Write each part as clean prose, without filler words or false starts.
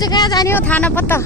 चाहिँ कहाँ जाने हो थाहा नपत्ता।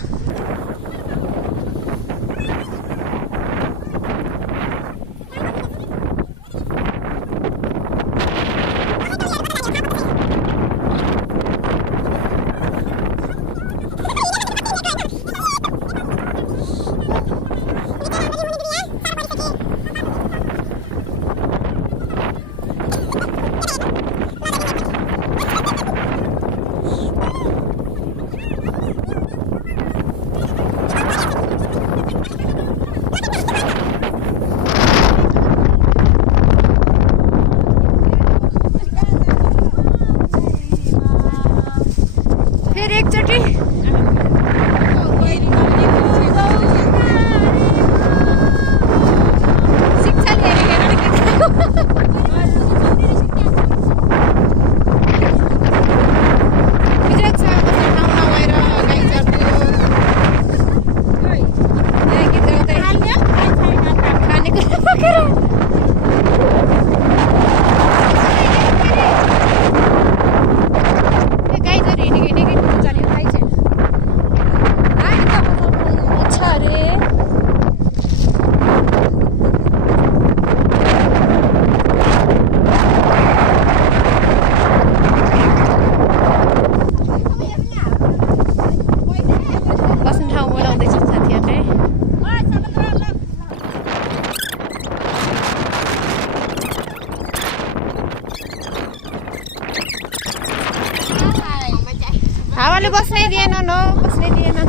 हावाले बस्नै दिएन न बस्नै दिएन यहाँ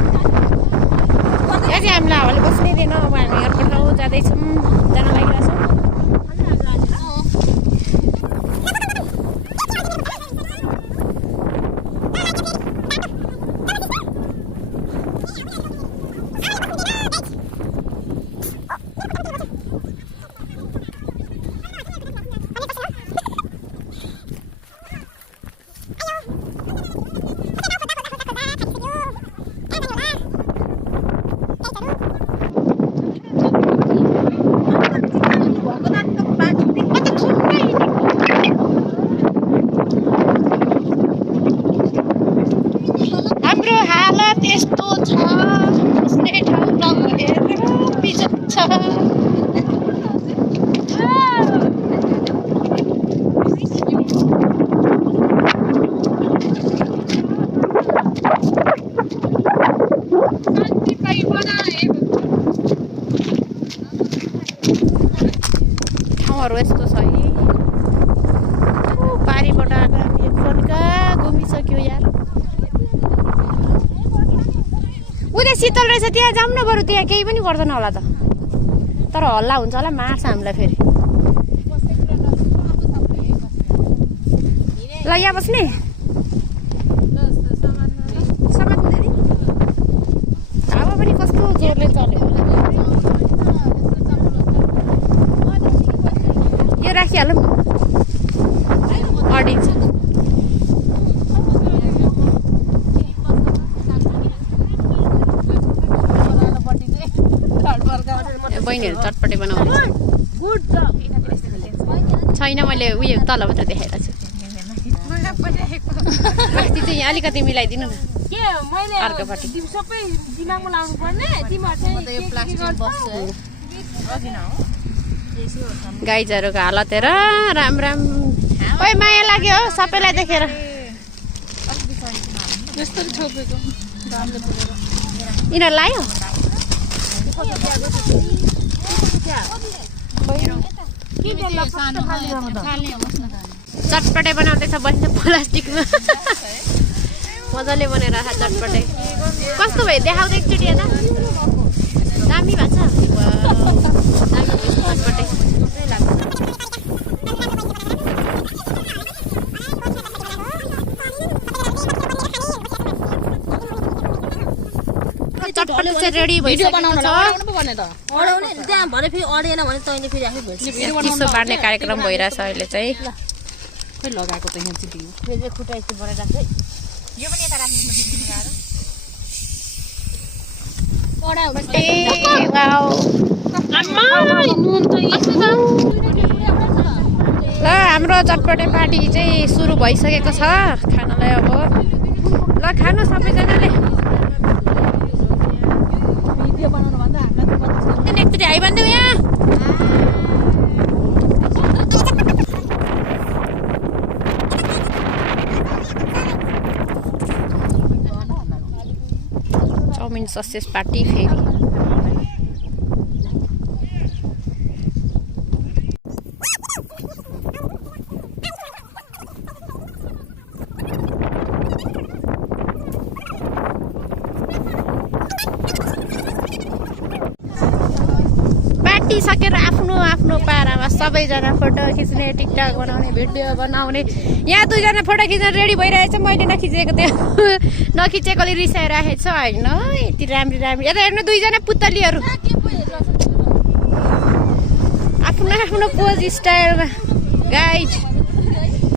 चाहिँ हामीलाई हावाले बस्नै दिएन। अब हामी एयरपोर्ट जाँदैछौँ जान लागिरहेको छौँ। यस्तो छ बस्ने ठाउँ नभएर बिजोग छ। ठाउँहरू यस्तो छ है। पारीबाट आएको हामी फोन कहाँ घुमिसक्यो यार। उता शीतल रहेछ त्यहाँ जाऊँ न बरु। त्यहाँ केही पनि गर्दैन होला त तर हल्ला हुन्छ होला मार्छ हामीलाई फेरि। ल यहाँ बस्ने हावा पनि कस्तो जोरले चल्यो। यो राखिहालौँ अडिन्छ। बहिनीहरू चटपटे बनाउँछ छैन। मैले उयो तल मात्र देखाएको छु। अस्ति चाहिँ यहाँ अलिकति मिलाइदिनु न अर्कोपट्टि। गाईजहरूको हालत हेर राम राम। ओइ माया लाग्यो हो सबैलाई देखेर। यिनीहरू लायो चटपटे बनाउँदैछ बस्ने प्लास्टिकमा। मजाले बनाएर चटपटे कस्तो भयो देखाउँदै एकचोटि हेर्दा दामी भएको छ। चटपटे चटपटे चाहिँ रेडी भइसकेको छ। चिसो बाँड्ने कार्यक्रम भइरहेछ अहिले चाहिँ। लगाएको त यहाँ चिटिङ खुट्टा यस्तो बनाइरहेको छ। यो पनि यता राख्नु ल हाम्रो चटपटे पार्टी चाहिँ सुरु भइसकेको छ। खानालाई अब ल खानु सबैजनाले भिडियो बनाउनु भन्दा हामीलाई त बताउनु एकचोटि हाई भनिदेऊ यहाँ चाउमिन ससेज पार्टी फेरि सकेर आफ्नो आफ्नो पारामा सबैजना फोटो खिच्ने टिकटक बनाउने भिडियो बनाउने यहाँ दुईजना फोटो खिच्न रेडी भइरहेछ मैले नखिचेको त्यो नखिचेकोले रिसाइराखेको छ होइन यति राम्री राम्री यता हेर्नु दुईजना पुतलीहरू आफ्नो आफ्नो पोज स्टाइलमा गाइज